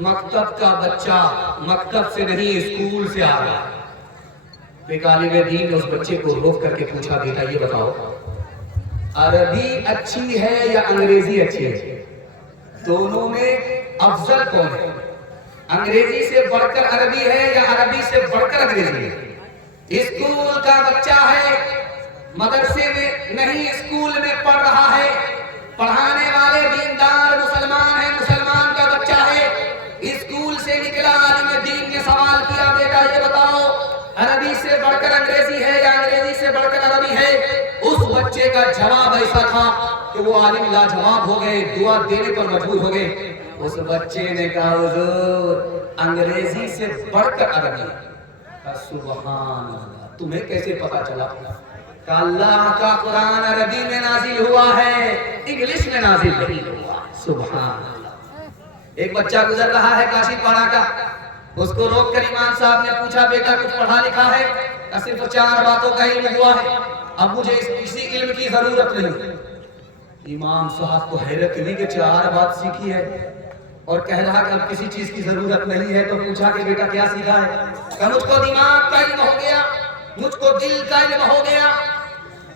مکتب کا بچہ مکتب سے نہیں اسکول سے آ رہا. ایک عالم دین نے اس بچے کو روک کر کے پوچھا بیٹا یہ بتاؤ عربی اچھی ہے یا انگریزی اچھی ہے؟ دونوں میں افضل کون ہے؟ انگریزی سے بڑھ کر عربی ہے یا عربی سے بڑھ کر انگریزی ہے؟ اسکول کا بچہ ہے مدرسے میں نہیں اسکول میں پڑھ رہا ہے پڑھانے والے دیندار مسلمان ہیں مسلمان کا بچہ ہے اسکول سے نکلا عالم دین نے سوال کیا بیٹا یہ بتاؤ عربی سے بڑھ کر انگریزی ہے یا انگریزی سے بڑھ کر عربی ہے؟ اس بچے کا جواب ایسا تھا کہ وہ عالم لاجواب ہو گئے دعا دینے پر مجبور ہو گئے. اس بچے نے کہا حضور انگریزی سے بڑھ کر عربی. سبحان اللہ تمہیں کیسے پتا چلا؟ کہ اللہ کا قرآن عربی میں نازل ہوا ہے انگلش میں نازل نہیں ہوا. سبحان اللہ. ایک بچہ گزر رہا ہے کاشی پاڑا کا اس کو روک کر امام صاحب نے پوچھا بیٹا کچھ پڑھا لکھا ہے؟ کہ صرف 4 باتوں کا علم ہوا ہے اب مجھے کسی علم کی ضرورت نہیں. امام صاحب کو حیرت ہوئی کہ 4 بات سیکھی ہے اور کہہ رہا کہ اب کسی چیز کی ضرورت نہیں ہے. تو پوچھا کہ بیٹا کیا سیکھا ہے؟ کہ مجھ کو دماغ کا علم ہو گیا مجھ کو دل کا علم ہو گیا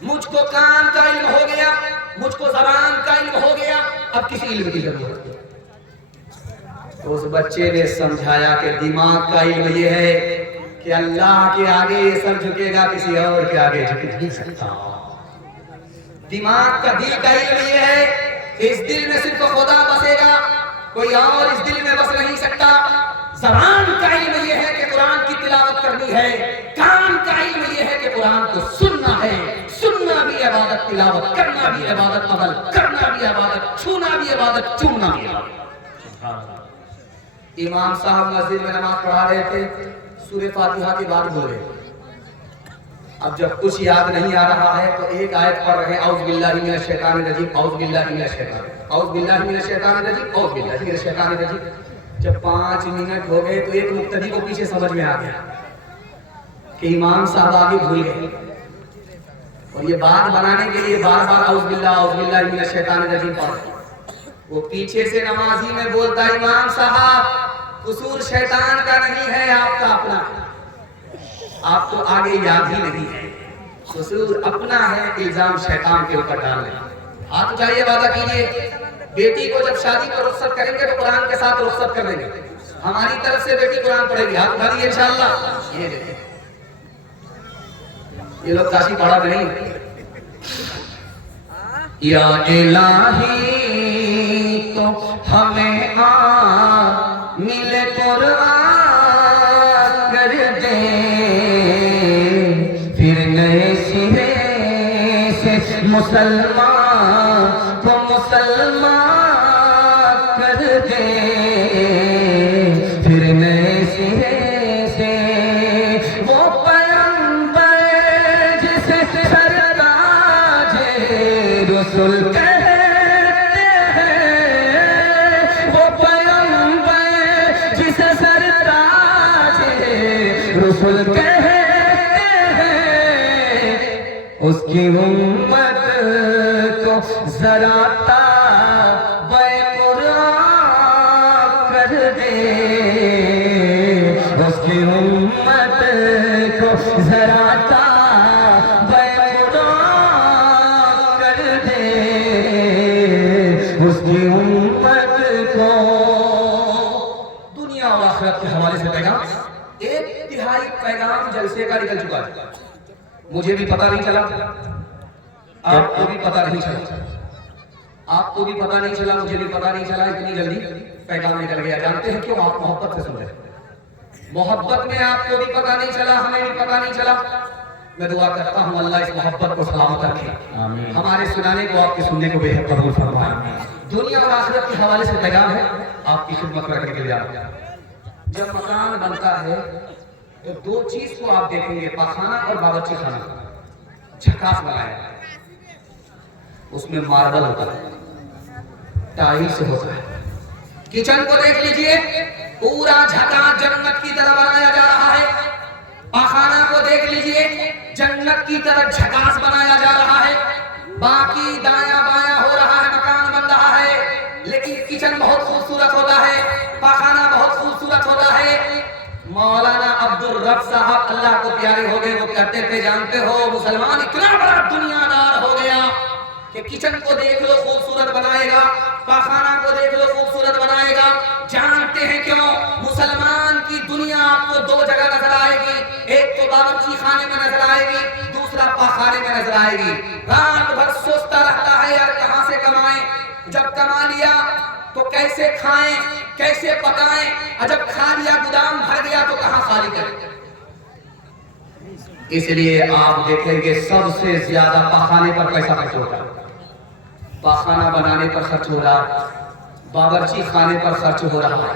مجھ کو کان کا علم ہو گیا مجھ کو زبان کا علم ہو گیا اب کسی علم کی ضرورت نہیں. تو اس بچے نے سمجھایا کہ دماغ کا علم یہ ہے کہ اللہ کے آگے یہ سر جھکے گا کسی اور کے آگے جھک نہیں سکتا. دماغ کا دل کا علم یہ ہے کہ اس دل میں صرف خدا بسے گا کوئی اور اس دل میں بس نہیں سکتا. زبان کا علم یہ ہے کہ قرآن کی تلاوت کرنی ہے کان کا علم یہ ہے کہ قرآن کو سننا ہے سننا بھی عبادت تلاوت کرنا بھی عبادت عمل کرنا بھی عبادت چھونا بھی عبادت چومنا بھی عبادت. امام صاحب مسجد میں نماز پڑھا رہے تھے سورہ فاتحہ کے بعد بولے اب جب کچھ یاد نہیں آ رہا ہے تو ایک آیت پڑھ رہے ہیں اعوذ باللہ من الشیطان الرجیم اعوذ باللہ من الشیطان اعوذ باللہ من الشیطان الرجیم اعوذ باللہ من الشیطان الرجیم. جب 5 منٹ ہو گئے تو ایک مقتدی کو پیچھے سمجھ میں آ گیا کہ امام صاحب آگے بھول گئے اور یہ بات بنانے کے لیے بار بار اعوذ باللہ من الشیطان الرجیم پڑھ. وہ پیچھے سے نمازی میں بولتا امام صاحب قصور شیطان کا نہیں ہے آپ کا اپنا ہے آپ کو آگے یاد ہی نہیں ہے قصور اپنا ہے الزام شیطان کے اوپر ڈال لیں. ہاتھ اٹھائیے وعدہ کیجئے بیٹی کو جب شادی پر رخصت کریں گے تو قرآن کے ساتھ رخصت کر دیں گے ہماری طرف سے بیٹی قرآن پڑھے گی. ہاتھ اٹھا لیجیے انشاءاللہ. یہ دیکھیں یہ لوگ کاشی پڑھا بھی نہیں. یا الہی تو ہمیں مل قرآن کر دے پھر نئے سرے سے مسلمان کو مسلمان کر دے پھر نئے سرے سے وہ پیغمبر جسے سرتاج رسول رسول کہتے ہیں اس کی امت کو ذرا تابع قرآن کر دے اس کی امت کو ذرا تابع قرآن کر دے اس کی امت کو. دنیا اور آخرت کے حوالے سے پیغام پیغام جلسے کا نکل چکا ہے. مجھے بھی پتہ نہیں چلا آپ کو بھی پتہ نہیں چلا آپ کو بھی پتہ نہیں چلا مجھے بھی پتہ نہیں چلا اتنی جلدی پیغام نکل گیا. جانتے ہیں کیوں؟ آپ محبت سے سمجھے محبت میں آپ کو بھی پتہ نہیں چلا ہمیں بھی پتہ نہیں چلا. میں دعا کرتا ہوں اللہ اس محبت کو سلامت رکھے ہمارے سنانے کو آپ کے سننے کو بے حد قبول فرمائے. دنیا اور آخرت کے حوالے سے پیغام ہے آپ کی خدمت میں رکھنے کے لیے. جب مکان بنتا ہے تو 2 چیز کو آپ دیکھیں گے پاخانہ اور باورچی خانہ. جھکاس بنایا اس میں ماربل ہوتا ہے ٹائل سے ہوتا ہے. کچن کو دیکھ لیجئے پورا جھکاس جنت کی طرح بنایا جا رہا ہے. پاخانہ کو دیکھ لیجئے جنت کی طرح جھکاس بنایا جا رہا ہے. باقی دایاں بایاں ہو رہا ہے مکان بن رہا ہے لیکن کچن بہت خوبصورت ہوتا ہے پاخانہ प्यारे हो गए। वो कहते थे जानते हो मुसलमान इतना बड़ा दुनियादार हो गया कि किचन को देख लो खूबसूरत बनाएगा, पाखाना को देख लो खूबसूरत बनाएगा। जानते हैं क्यों? मुसलमान की दुनिया आपको दो जगह नजर आएगी, एक तो बावर्ची खाने में नजर आएगी, दूसरा पाखाने में नजर आएगी। रात भर सोचता रहता है यार कहां से कमाएं, जब कमा लिया तो कैसे खाएं, कैसे पकाएं, और जब खा लिया गोदाम भर गया तो कहां खाली करें। इसलिए आप देखेंगे सबसे ज्यादा पखाने पर पैसा खर्च होता है, पखाना बनाने पर खर्च हो रहा है, बावर्ची खाने पर खर्च हो रहा है।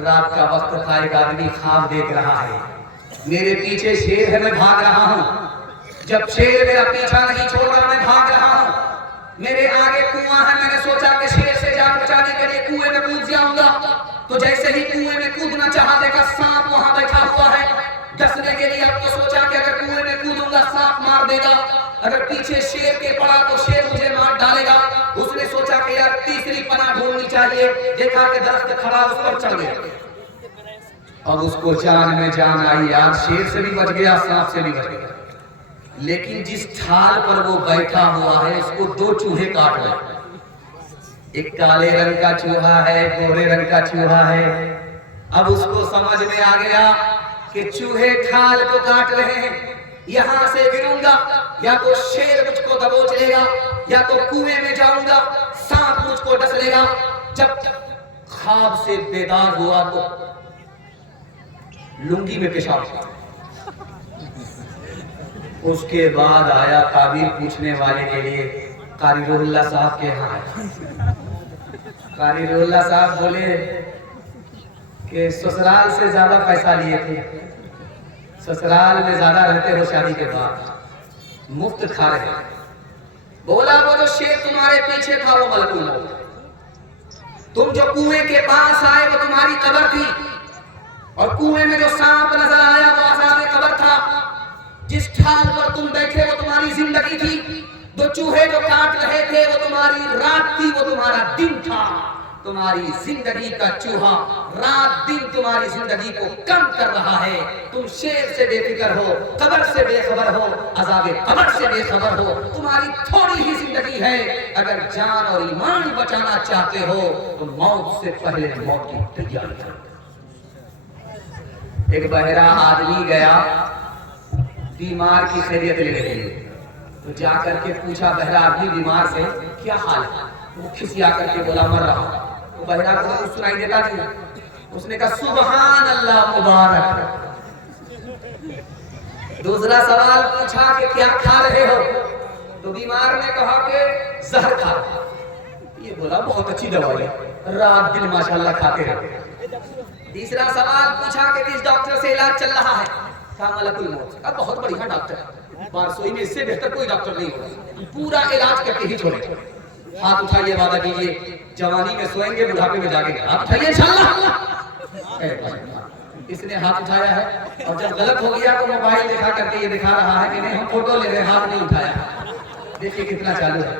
रात का वक्त था, एक आदमी ख्वाब देख रहा है, मेरे पीछे शेर है, मैं भाग रहा हूं। जब शेर मेरा पीछा नहीं छोड़ रहा, मैं भाग रहा हूं। मेरे आगे कुआं है, मैंने सोचा कि शेर से जान बचाने के लिए कुएं में कूद जाऊंगा। तो जैसे ही कुएं में कूदना चाहा, देखा सांप वहां बैठा हुआ है डसने के लिए। अब तो सोचा कि अगर कुएं में कूदूंगा सांप मार देगा, अगर पीछे शेर के पड़ा तो शेर मुझे मार डालेगा। उसने सोचा कि यार तीसरी पनाह ढूंढनी चाहिए, देखा कि दरख्त खड़ा, उस पर चढ़ गया। अब उसको जान में जान आई, यार शेर से भी बच गया, सांप से भी बच गया। लेकिन जिस ठाल पर वो बैठा हुआ है उसको दो चूहे काट गए, एक काले रंग का चूहा है, गोरे रंग का चूहा है। अब उसको समझ में आ गया कि चूहे ठाल को काट रहे हैं, यहां से गिरूंगा या तो शेर मुझको दबोच लेगा, या तो कुएं में जाऊंगा सांप मुझको डस लेगा। जब ख्वाब से बेदार हुआ तो लुंगी में पेशाब। उसके बाद आया ताबीर पूछने वाले के लिए, कारी रोहुल्ला साहब के यहाँ आया। कारी रोहुल्ला साहब बोले कि ससुराल से ज्यादा पैसा लिए थे, ससुराल में ज्यादा रहते हो शादी के बाद, मुफ्त खा रहे। बोला वो जो शेर तुम्हारे पीछे था वो मलकुल मौत, तुम जो कुएं के पास आए वो तुम्हारी कब्र थी, और कुएं में जो सांप नजर आया वो आजाद कब्र था। जिस ठाल पर तुम बैठे वो तुम्हारी जिंदगी थी, जो चूहे जो काट रहे थे वो तुम्हारी रात थी, वो तुम्हारा दिन था। तुम्हारी जिंदगी का चूहा रात दिन तुम्हारी जिंदगी को कम कर रहा है। तुम शेर से बेफिक्र हो, कब्र से बेखबर हो, अज़ाबे कब्र से बेखबर हो। तुम्हारी थोड़ी ही जिंदगी है, अगर जान और ईमान बचाना चाहते हो तो मौत से पहले मौत की तैयारी करो। एक बहरा आदमी गया बीमार की खैरियत लेने के लिए, तो जाकर के पूछा बहरा आदमी बीमार से क्या हाल है। वो खिसिया करके बोला मर रहा। तो बहरा को कुछ सुनाई देता नहीं, उसने कहा सुबहान अल्लाह मुबारक। दूसरा सवाल पूछा कि क्या खा रहे हो, तो बीमार ने कहा कि जहर खा। ये बोला बहुत अच्छी दवाई है, रात दिन माशाल्लाह खाते रहे। तीसरा सवाल पूछा कि किस डॉक्टर से इलाज चल रहा है, कहा मलकुल मौत। अब बहुत बढ़िया डॉक्टर है, बारसोई में इससे बेहतर कोई डॉक्टर नहीं होगा, पूरा इलाज करके ही छोड़ेगा। हाथ उठाइए, वादा कीजिए जवानी में सोएंगे बुढ़ापे में जागेंगे। हाथ उठाइए इंशाअल्लाह। इसने हाथ उठाया है, और जब गलत हो गया तो मोबाइल दिखा करके ये दिखा रहा है कि नहीं हम फोटो ले रहे, हाथ नहीं उठाया। देखिए कितना चालू है।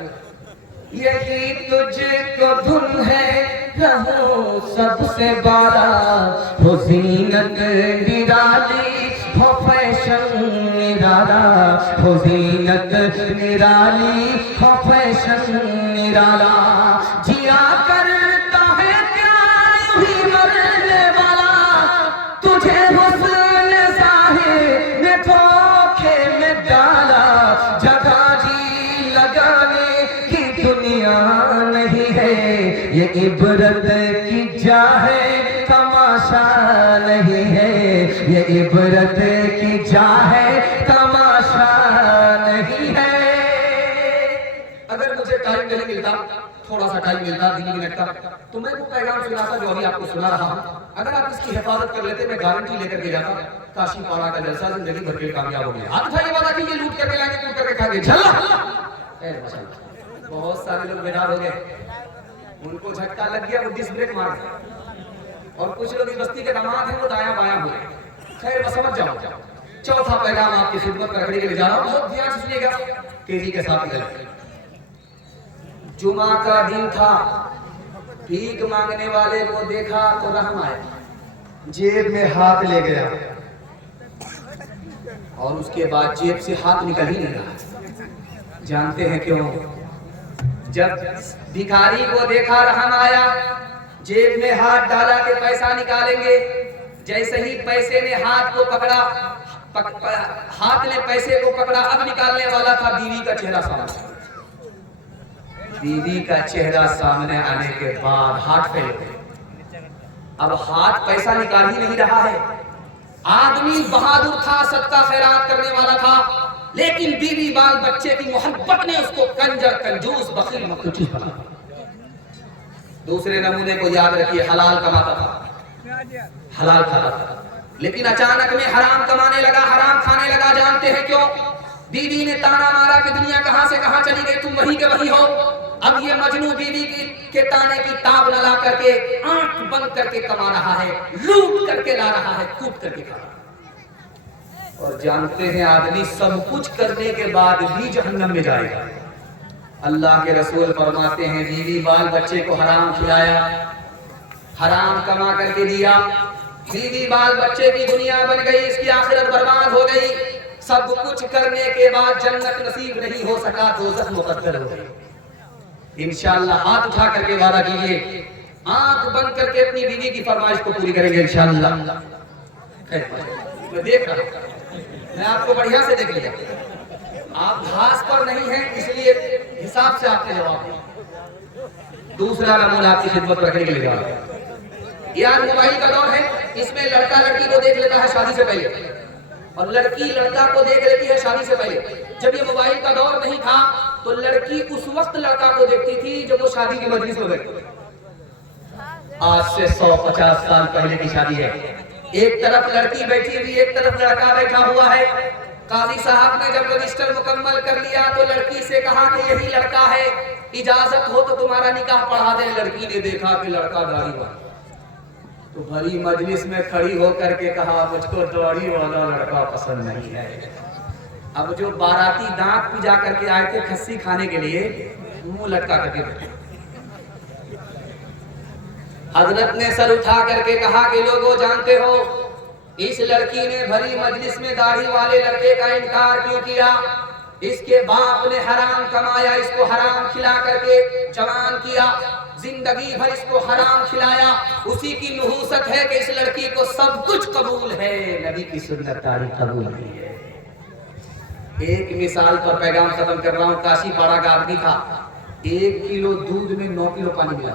यही तुझको धुन है रहो सबसे बारा, हो ज़ीनत निराली हो फैशन निराला, हो ज़ीनत निराली हो फैशन निराला। जिया करता है प्यार भी मरने वाला, तुझे हुस्न ज़ाहिर ने धोखे में डाला। जगह जी लगाने की दुनिया नहीं है, ये इबरत की जा है तमाशा नहीं है, ये इबरत की जा है तमाशा नहीं है। अगर मुझे टाइम नहीं मिलता, थोड़ा सा टाइम मिलता 2 मिनट का, तो मैं वो पैगाम सुनाता जो अभी आपको सुना रहा हूँ। अगर आप इसकी हिफाजत कर लेते, मैं गारंटी लेकर के जाता काशी पारा का जलसा जिंदगी भर के कामयाब हो गया। हाथ उठाइए, वादा कीजिए लूट करके लाएंगे, कूद करके खाएंगे इंशाअल्लाह। बहुत सारे लोग बेदार हो गए, उनको झटका लग गया, वो डिस्क ब्रेक मार गए, और कुछ लोग इस बस्ती के दामाद हैं वो दाया बाया हो गए। खैर बस समझ जाओ। चौथा पैगाम आपकी खिदमत में रखने के लिए जा रहा हूं, बहुत ध्यान से सुनिएगा, तेजी के साथ निकलें। जुमा का दिन था, भीख मांगने वाले को देखा तो रहम आया, जेब में हाथ ले गया, اور اس کے بعد जेब से हाथ निकल ही नहीं रहा। जानते हैं क्यों? जब भिखारी को देखा रहम आया, जेब में हाथ डाला कि पैसा निकालेंगे, जैसे ही पैसे ने हाथ को पकड़ा, हाथ ने पैसे को पकड़ा, अब निकालने वाला था, बीवी का चेहरा सामने। बीवी का चेहरा सामने आने के बाद हाथ फेल गए। अब हाथ पैसा निकाल ही नहीं रहा है। आदमी बहादुर था, सदका खैरात करने वाला था, लेकिन बीवी बाल बच्चे की मोहब्बत ने उसको कंजर, कंजूस, बखील, मखलूस बना। दूसरे नमूने को याद रखिए, हलाल कमाता था, हलाल खाता था, लेकिन अचानक में हराम कमाने लगा, हराम खाने लगा। जानते हैं क्यों? बीवी ने ताना मारा कि दुनिया कहां से कहां चली गई, तुम वही के वही हो। अब ये मजनू बीवी के ताने की ताब न ला करके, आंख बंद करके कमा रहा है, लूट करके ला रहा है, कूट करके खा रहा है। और जानते हैं आदमी सब कुछ करने के बाद भी जहन्नम में जाएगा। अल्लाह के रसूल फरमाते हैं, बीवी बाल बच्चे को हराम खिलाया, हराम कमा करके दिया, बीवी बाल बच्चे की दुनिया बन गई, इसकी आखिरत बर्बाद हो गई। सब कुछ करने के बाद जन्नत नसीब नहीं हो सका, दोज़ख मुक़द्दर हो गई। इंशाअल्लाह हाथ उठा करके वादा कीजिए, आंख बंद करके अपनी बीवी की फरमाइश को पूरी करेंगे इंशाअल्लाह। मैं देख रहा हूं, मैं आपको बढ़िया से देख लिया, आप घास पर नहीं हैं, इसलिए हिसाब से आपके जवाब हैं। दूसरा नमूना आपकी खिदमत रखने के लिए जवाब, ये आज मोबाइल का दौर है, इसमें लड़का लड़की को देख लेता है शादी से पहले, और लड़की लड़का को देख लेती है शादी से पहले। जब ये मोबाइल का दौर नहीं था तो लड़की उस वक्त लड़का को देखती थी जब वो शादी की मजलिस में बैठी। आज से 150 साल पहले की शादी है। एक तरफ लड़की बैठी हुई, एक तरफ लड़का बैठा हुआ है। काजी साहब ने जब रजिस्टर मुकम्मल कर लिया तो लड़की से कहा कि यही लड़का है, इजाजत हो तो तुम्हारा निकाह पढ़ा दें। लड़की ने देखा कि लड़का दाढ़ी वाला, तो भरी मजलिस में खड़ी होकर के कहा, मुझको दाढ़ी वाला लड़का पसंद नहीं है। अब जो बाराती दांत पिजा करके आए थे खस्सी खाने के लिए, मुंह लटका करके बैठे। हजरत ने सर उठा करके कहा कि लोगों जानते हो इस लड़की ने भरी मजलिस में दाढ़ी वाले लड़के का इनकार क्यों किया? इसके बाप ने हराम कमाया, इसको हराम खिला करके जवान किया, जिंदगी भर इसको हराम खिलाया। उसी की नहूसत है कि इस लड़की को सब कुछ कबूल है, नबी की सुन्नत तारीफ कबूल नहीं है। एक मिसाल पर पैगाम खत्म कर रहा हूं। काशी पाड़ा का आदमी था, 1 किलो दूध में 9 किलो पानी मिला,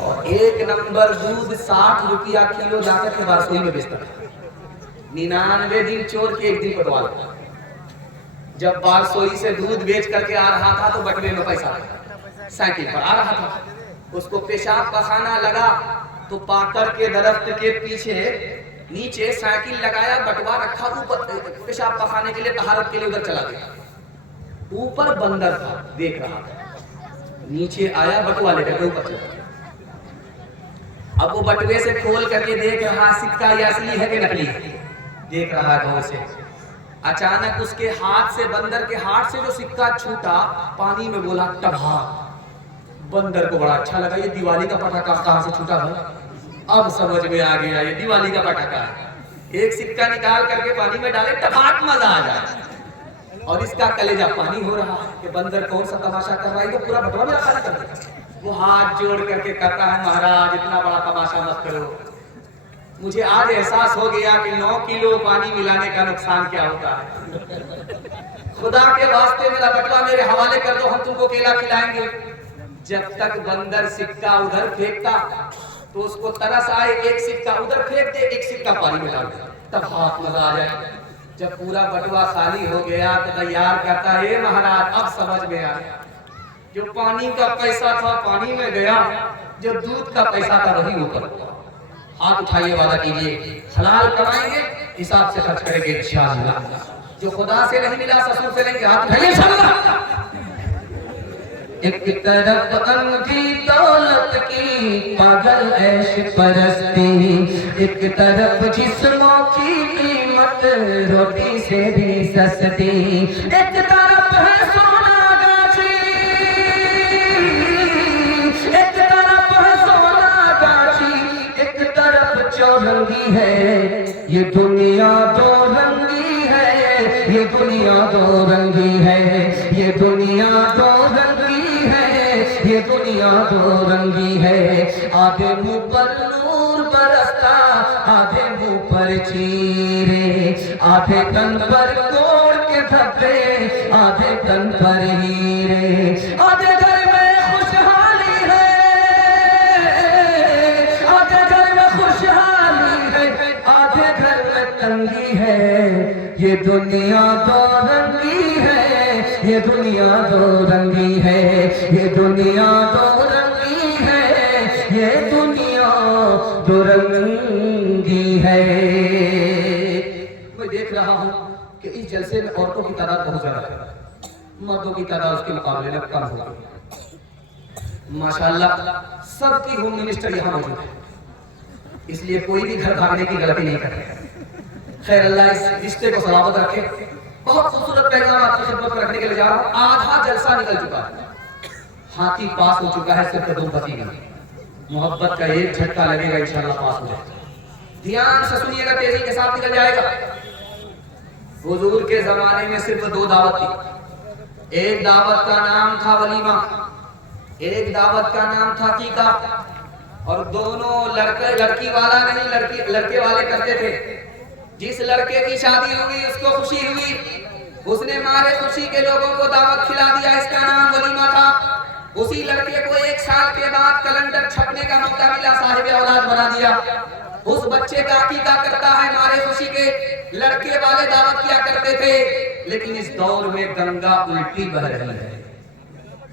और 1 नंबर दूध 60 रुपया किलो जाकर के बारसोई में बेचता था। 99 दिन चोर के 1 दिन पटवाल। जब बारसोई से दूध बेच करके आ रहा था तो बटवे में पैसा साइकिल पर आ रहा था, उसको पेशाब पखाना लगा तो पाकर के दरख्त के पीछे नीचे साइकिल लगाया, बटवा रखा, ऊपर पेशाब पखाने के लिए, तहारत के लिए उधर चला गया। ऊपर बंदर था, देख रहा था, नीचे आया बटवा लेकर ऊपर चला गया। अब वो बटवे से खोल करके देख रहा सिक्का ये असली है कि नकली है, देख रहा गौर से। अचानक उसके हाथ से, बंदर के हाथ से जो सिक्का छूटा, पानी में बोला टभा। बंदर को बड़ा अच्छा लगा, ये दिवाली का पटाखा कहां से छूटा भाई? अब समझ में आ गया ये दिवाली का पटाखा है। एक सिक्का निकाल करके पानी में डाले, टपाक मजा आ जाए। और इसका कलेजा पानी हो रहा है कि बंदर कौन सा तमाशा कर रहा है, तो पूरा बटवा मेरा खाना कर देगा। वो हाथ जोड़ करके कहता है, महाराज इतना बड़ा तमाशा मत करो, मुझे आज एहसास हो गया कि 9 किलो पानी मिलाने का नुकसान क्या होता है। खुदा के वास्ते मेरा बटवा मेरे हवाले कर दो, हम तुमको केला खिलाएंगे। जब तक बंदर सिक्का उधर फेंकता तो उसको तरस आए, एक सिक्का उधर फेंक दे, एक सिक्का पानी में डाल दे, तब हाथ मजा आ जाए। जब पूरा बटवा खाली हो गया तो तैयार करता है, महाराज अब समझ में आया, जो पानी का पैसा था पानी में गया, जो दूध का पैसा था वही ऊपर। हाथ उठाइए, वादा कीजिए, हलाल कमाएंगे, हिसाब से खर्च करेंगे इंशाअल्लाह। जो खुदा से नहीं मिला ससुर से लेंगे, हाथ उठाइए इंशाअल्लाह। एक तरफ अंधी दौलत की पागल ऐश परस्ती, एक तरफ जिस्मों की कीमत रोटी से भी सस्ती, एक तरफ है सोना गाछी, एक तरफ है सोना गाछी, एक तरफ चौरंगी है, یہ دنیا دو رنگی ہے، یہ دنیا دو رنگی ہے، یہ دنیا دو رنگی ہے، یہ دنیا دو رنگی ہے، آدھے منہ پر نور برستا، آدھے منہ پر چیرے، آدھے تن پر کوڑ کے دھبے، آدھے تن پر ہیرے، آدھے گھر میں خوشحالی ہے، آدھے گھر میں خوشحالی ہے، آدھے گھر میں تنگی ہے، یہ دنیا دو رنگی ہے، یہ دنیا دو رنگی ہے، یہ دنیا دو رنگی ہے، یہ دنیا دو رنگی ہے۔ میں دیکھ رہا ہوں کہ اس جلسے میں عورتوں کی تعداد بہت زیادہ ہے، مردوں کی تعداد اس کے مقابلے میں کم ہوگی۔ ماشاءاللہ سب کی ہوم منسٹر یہاں موجود ہے، اس لیے کوئی بھی گھر بھاگنے کی غلطی نہیں کرے۔ خیر اللہ اس رشتے کو سلامت رکھے۔ بہت خوبصورت پیغام آپ کی خدمت میں رکھنے کے لیے جا رہا ہوں۔ آدھا جلسہ نکل چکا ہے، ہاتھی پاس ہو چکا ہے، صرف دو بچی گئی۔ محبت کا ایک جھٹکا لگے گا، انشاءاللہ پاس ہو جائے گا۔ دھیان سے سنیے گا، تیزی کے ساتھ نکل جائے گا۔ حضور کے زمانے میں صرف دو دعوت تھی، ایک دعوت کا نام تھا ولیمہ، ایک دعوت کا نام تھا عقیقہ، اور دونوں لڑکی والا نہیں لڑکے والے کرتے تھے۔ جس لڑکے کی شادی ہوئی اس کو خوشی ہوئی، اس نے مارے خوشی کے لوگوں کو دعوت کھلا دیا، اس کا نام ولیمہ تھا۔ اسی لڑکے کو ایک سال کے بعد کیلنڈر چھپنے کا موقع ملا، صاحب اولاد بنا دیا۔ اس بچے کا عقیقہ کرتا ہے، مارے خوشی کے لڑکے والے دعوت کیا کرتے تھے۔ لیکن اس دور میں گنگا الٹی بہ رہی ہے۔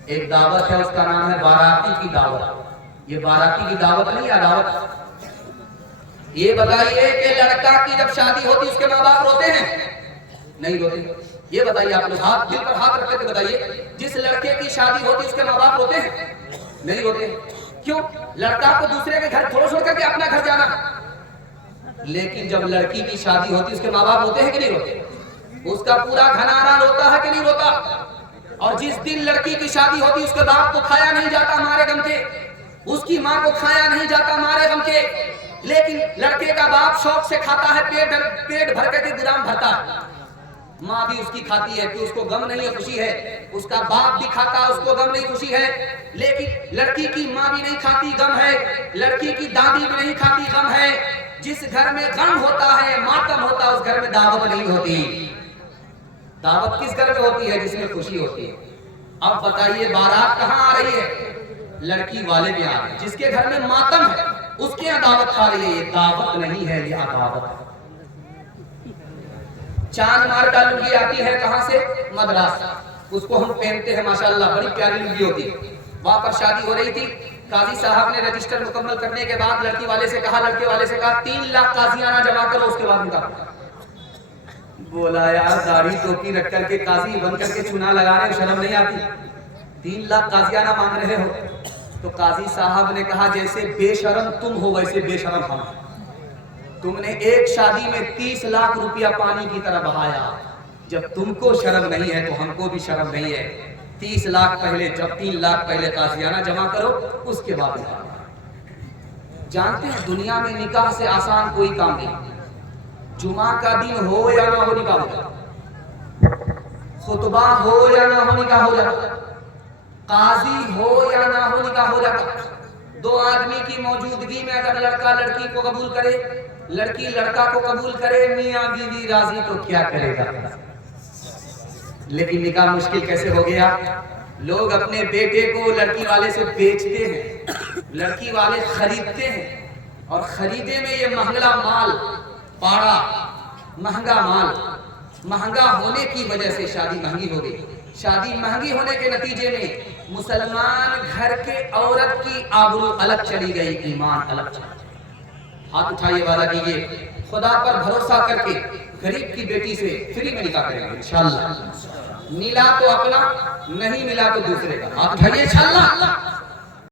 ایک دعوت ہے، اس کا نام ہے باراتی کی دعوت۔ یہ باراتی کی دعوت نہیں، عداوت۔ یہ بتائیے کہ لڑکا کی جب شادی ہوتی اس کے ماں باپ روتے ہیں؟ نہیں روتے۔ یہ بتائیے، آپ لوگ ہاتھ دل پر ہاتھ رکھ کے بتائیے، جس لڑکے کی شادی ہوتی اس کے ماں باپ روتے ہیں؟ نہیں روتے۔ کیوں؟ لڑکا کو دوسرے کے گھر چھوڑ کر کے اپنا گھر جانا۔ لیکن جب لڑکی کی شادی ہوتی اس کے ماں باپ روتے ہیں کہ نہیں روتے؟ اس کا پورا گھرانہ روتا ہے کہ نہیں روتا؟ اور جس دن لڑکی کی شادی ہوتی اس کے باپ کو کھایا نہیں جاتا مارے غم کے، اس کی ماں کو کھایا نہیں جاتا مارے غم کے، لیکن لڑکے کا باپ شوق سے کھاتا ہے، پیٹ بھر کر کے گودام بھرتا ہے۔ ماں بھی اس کی کھاتی ہے کہ اس کو غم نہیں ہے، خوشی ہے۔ اس کا باپ بھی کھاتا ہے، اس کو غم نہیں، خوشی ہے۔ لیکن لڑکی کی ماں بھی نہیں کھاتی، غم ہے۔ لڑکی کی دادی بھی نہیں کھاتی، غم ہے۔ جس گھر میں غم ہوتا ہے، ماتم ہوتا ہے، اس گھر میں دعوت نہیں ہوتی۔ دعوت کس گھر میں ہوتی ہے؟ جس میں خوشی ہوتی ہے۔ اب بتائیے بارات کہاں آ رہی ہے؟ لڑکی والے میں آ رہی ہے۔ جس کے گھر میں ماتم ہے اس کے یہاں دعوت کھا رہی ہے۔ یہ دعوت نہیں ہے، یہ عداوت ہے۔ چاند مار کا لنگی آتی ہے کہاں سے؟ مدراس۔ اس کو ہم پہنتے ہیں، ماشاءاللہ بڑی پیاری لنگی ہوتی ہے۔ وہاں پر شادی ہو رہی تھی، قاضی صاحب نے رجسٹر مکمل کرنے کے بعد لڑکی والے سے کہا 3 لاکھ قاضیانہ جمع کرو، اس کے بعد نکاح۔ بولا یار داڑھی ٹوپی رکھ کر کے قاضی بن کر کے چنا لگا رہے، شرم نہیں آتی؟ 3 لاکھ قاضیانہ مانگ رہے ہو؟ تو قاضی صاحب نے کہا جیسے بے شرم تم ہو ویسے بے شرم ہم۔ تم نے ایک شادی میں 30 لاکھ روپیہ پانی کی طرح بہایا، جب تم کو شرم نہیں ہے تو ہم کو بھی شرم نہیں ہے۔ 30 لاکھ پہلے، جب 3 لاکھ پہلے قاضیانہ جمع کرو، اس کے بعد نکاح۔ جانتے ہیں دنیا میں نکاح سے آسان کوئی کام نہیں۔ جمعہ کا دن ہو یا نہ ہو نکاح ہو جاتا، خطبہ ہو یا نہ ہو نکاح ہو جاتا، قاضی ہو یا نہ ہو نکاح ہو جاتا۔ 2 آدمی کی موجودگی میں اگر لڑکا لڑکی کو قبول کرے، لڑکی لڑکا کو قبول کرے، میاں بیوی راضی تو کیا کرے گا؟ لیکن نکاح مشکل کیسے ہو گیا؟ لوگ اپنے بیٹے کو لڑکی والے سے بیچتے ہیں، لڑکی والے خریدتے ہیں، اور خریدے میں یہ مہنگا مال پاڑا، مہنگا مال، مہنگا ہونے کی وجہ سے شادی مہنگی ہو گئی۔ شادی مہنگی ہونے کے نتیجے میں مسلمان گھر کے عورت کی آبرو الگ چلی گئی، ایمان الگ چلا گیا۔ ہاتھ اٹھائیے، وعدہ کیجیے خدا پر بھروسہ کر کے غریب کی بیٹی سے فری میں نکاح کریں گے انشاءاللہ۔ ملا تو اپنا، نہیں ملا تو دوسرے کا۔ ہاتھ اٹھائیے انشاءاللہ۔